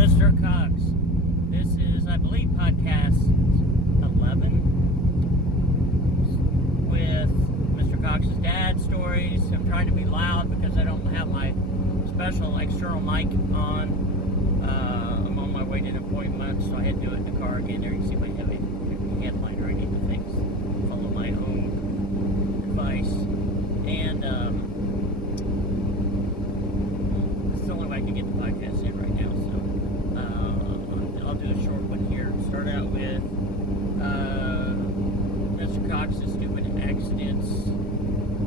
Mr. Cox. This is, I believe, podcast 11 with Mr. Cox's dad stories. I'm trying to be loud because I don't have my special external mic on. I'm on my way to an appointment, so I had to do it in the car again. There you can see my heavy headliner. I need to follow my own advice. And it's the only way I can get the podcast in right now, so I'll do a short one here. Start out with Mr. Cox's stupid accidents.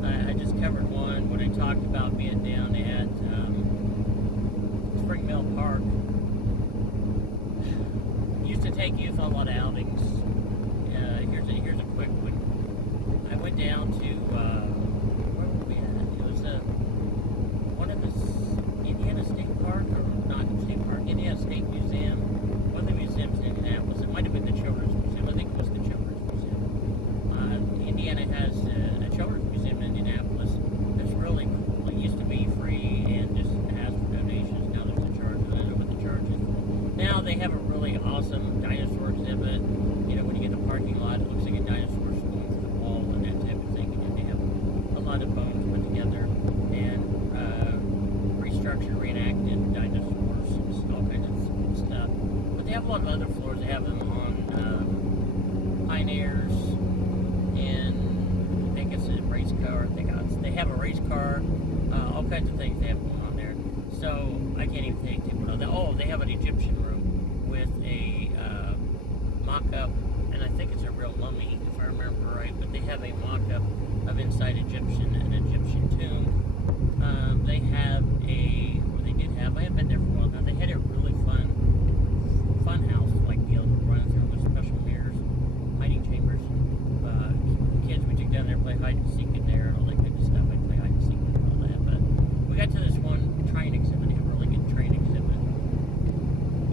I just covered one when I talked about being down at Spring Mill Park. Used to take youth on a lot of outings. Here's a quick one. I went down to where were we at? It was one of the Indiana State Park, or not State Park, Indiana State Museum. One of the museums in Indianapolis. It might have been the Children's Museum. I think it was the Children's Museum. Indiana has a Children's Museum in Indianapolis. That's really cool. It used to be free and just asked for donations. Now there's a charge. I don't know what the charge is. Now they have a really awesome dinosaur exhibit. You know, when you get in the parking lot, it looks like a dinosaur going through the wall and that type of thing. And they have a lot of bones put together and restructured, reenacted dinosaurs and all kinds of stuff. But they have a lot of other floors. They have them on Pioneers, and I think it's a race car. They have a race car. All kinds of things they have going on there. So I can't even think. They have an Egyptian room with a mock-up, and I think it's a real mummy, if I remember right. But they have a mock-up of inside an Egyptian tomb. They did have. I haven't been there for a while now. They had a really fun house like deal to run through with special mirrors, hiding chambers. The kids we took down there play hide and seek in there and all that good stuff. I play hide and seek and all that. But we got to this one train exhibit. They have a really good train exhibit.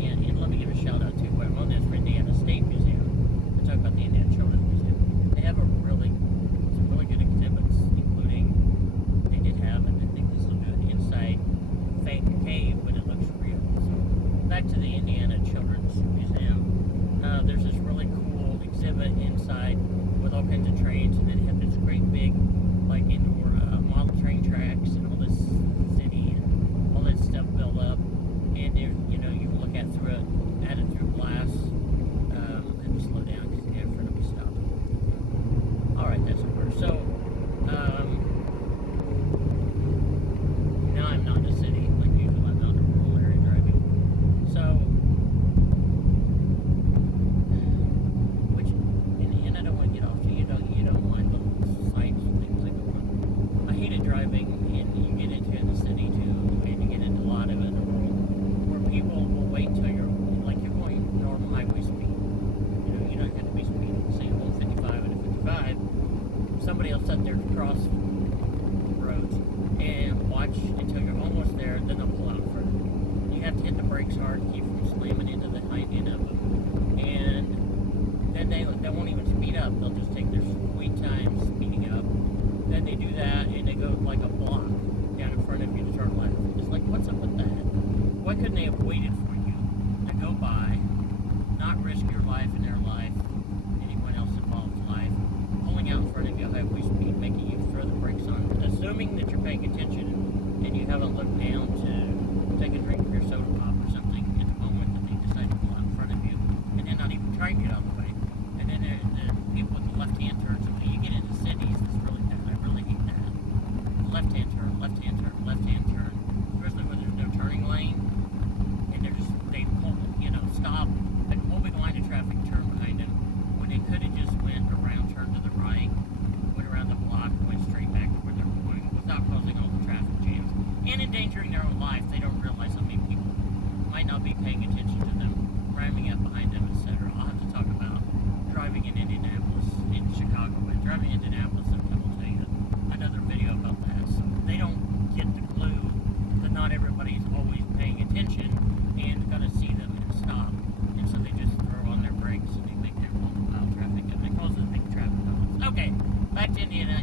And let me give a shout out to where I'm on this for Indiana State Museum. I talk about the Indiana Children's Museum. They have some really good exhibits, including they did have, and I think they still do, an inside fake cave, but it looks real. So back to the Indiana Children's Museum. There's this really cool exhibit inside with all kinds of trains, and they have this great big, like, indoor model train tracks and all this city and all that stuff built up. And there, you can look at it through glass. I have to slow down because the guy in front of me stopped. All right, that's over. So now I'm not in a city like usual. I'm not in a rural area driving. So, and I don't want to get off. You don't mind little sights and things like that. I hated driving, and you get into the city too, and you get into a lot of it in the rural, where people will wait until you're going normal highway speed. You don't have to be speeding, say you're going 55 and a 55. Somebody will sit there to cross roads and watch until you're almost there, then they'll pull out further. You have to hit the brakes hard to keep from slamming into the hind end of them. And then they won't even speed up. They'll just take their sweet time speeding up. Then they do that, and they go like a block down in front of you to turn left. It's like, what's up with that? Why couldn't they have waited for you to go by, not risk your life and their life, anyone else involved's life, pulling out in front of you at highway speed, making you throw the brakes on, assuming that you're paying attention and you haven't looked down to take a drink of your soda pop or something at the moment that they decide to pull out in front of you, and then not even try and get out of the way. And then the people with the left-hand turns, when you get into cities, it's really bad. I really hate that. Left-hand turn, left-hand turn, left-hand turn, especially when there's no turning lane. They pull, stop, a whole big line of traffic turn behind them, when they could have just went around, turned to the right, went around the block, went straight back to where they're going, without causing all the traffic jams, and endangering their own life. They don't realize how many people might not be paying attention to them, ramming up behind them, etc. I'll have to talk about driving in Indianapolis, in Chicago, but driving in Indianapolis, I will tell you another video about that. So they don't get the clue that not everybody's always paying attention and gonna see them and stop, and so they just throw on their brakes and they make their own mile traffic, and it causes big traffic problems. Okay, back to Indiana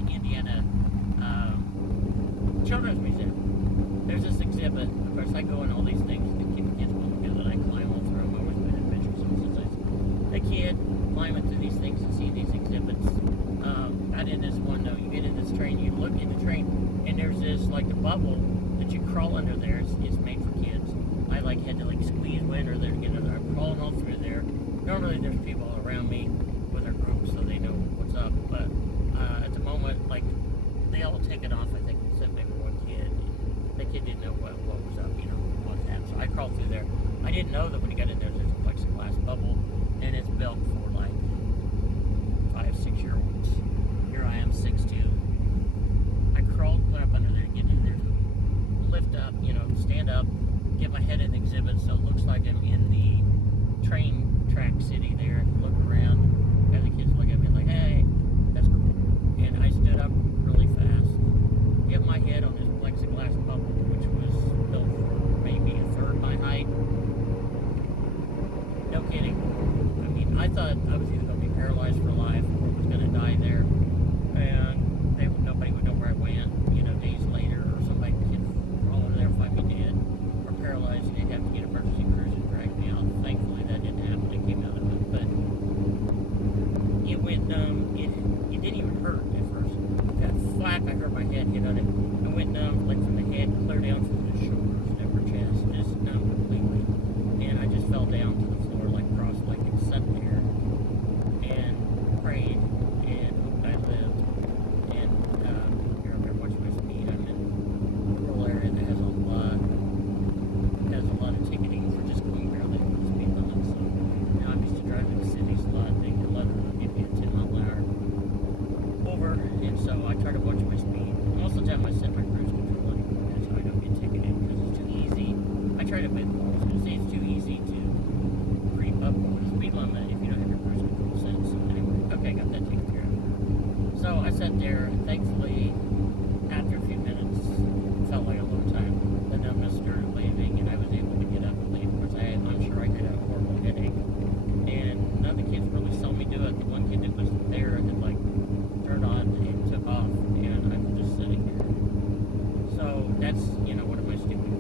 Children's Museum. There's this exhibit. Of course, I go in all these things to keep the kids moving that I climb. bubble that you crawl under there. It's made for kids. I like had to like squeeze wind or they're I'm crawling all through there. Normally there's people around me with their groups so they know what's up, but at the moment, like, they all take it off, I think, except maybe one kid. The kid didn't know what was up, what's happening. So I crawled through there. I didn't know that when you got in there, there's a plexiglass bubble, and it's built for like 5-6-year-olds. Here I am, 6'2". I crawled, went up under there, get in there, lift up, stand up, get my head in the exhibit, so it looks like I'm in the train track city there, and look around, and the kids look at me like, hey, that's cool. And I stood up really fast, get my head on this plexiglass bubble, which was built for maybe a third my height. No kidding. I mean, I thought I was either going to be paralyzed for life or was going to die there, and nobody would know where I went, days later, or somebody could crawl over there and find me dead, or paralyzed, and they'd have to get emergency crews and drag me out. Thankfully, that didn't happen. I came out of it, but it went, it didn't even hurt at first. That thwack, I heard my head hit on it. I went numb, like from the head clear down through the shoulders, upper chest, just numb completely. And I just fell down to the floor, like cross-legged, and sat there and prayed and hoped I lived. And here I'm watching my speed. I'm in a rural area that has a lot of ticketing for just going barely over the speed limit. So now I'm used to driving in cities a lot. They can let them give me a 10-mile-an-hour over, and so I try to watch my speed. Most of the time I set my cruise control anyway, so I don't get ticketed because it's too easy. I try to make calls and say it's too easy to creep up over the speed limit if you don't have your cruise control set. So anyway, okay, got that taken care of. So I sat there, and thankfully, after a few minutes, felt like a long time, the numbness started leaving, and I was able to get up and leave. Of course, I'm sure I had a horrible headache, and none of the kids really saw me do it. The one kid that was there had like turned on and took off, and I'm just sitting there. So that's, one of my stupid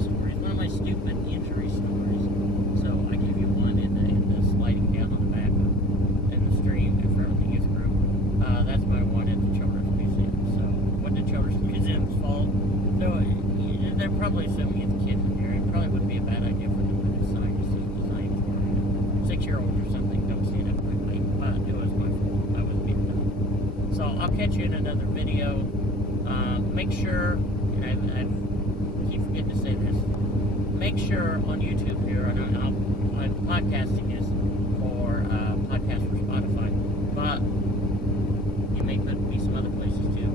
stories, one of my stupid injury stories. So I give you one in the sliding down on the back in the stream in front of the youth group. That's my one at the Children's Museum. So what the Children's Museum's fault? So they're probably assuming it's kids in here. It probably wouldn't be a bad idea for them to put a sign that says designed for 6-year-olds or something. Don't see it up quickly. But it was my fault. I was being dumb. So I'll catch you in another video. Make sure, and I keep forgetting to say this, make sure on YouTube here, and I'm podcasting this for podcast for Spotify, but you may put me some other places too,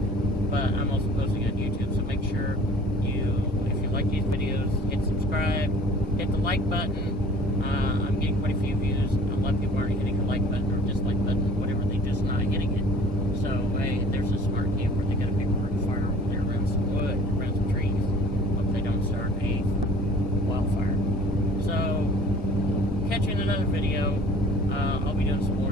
but I'm also posting on YouTube, so make sure if you like these videos, hit subscribe, hit the like button. I'm getting quite a few views. A lot of people aren't hitting the like button or dislike button, whatever, they just not hitting it. So hey, there's a smart camper. They got a big fire over there around some wood, around some trees. Hope they don't start a wildfire. So catch you in another video. I'll be doing some more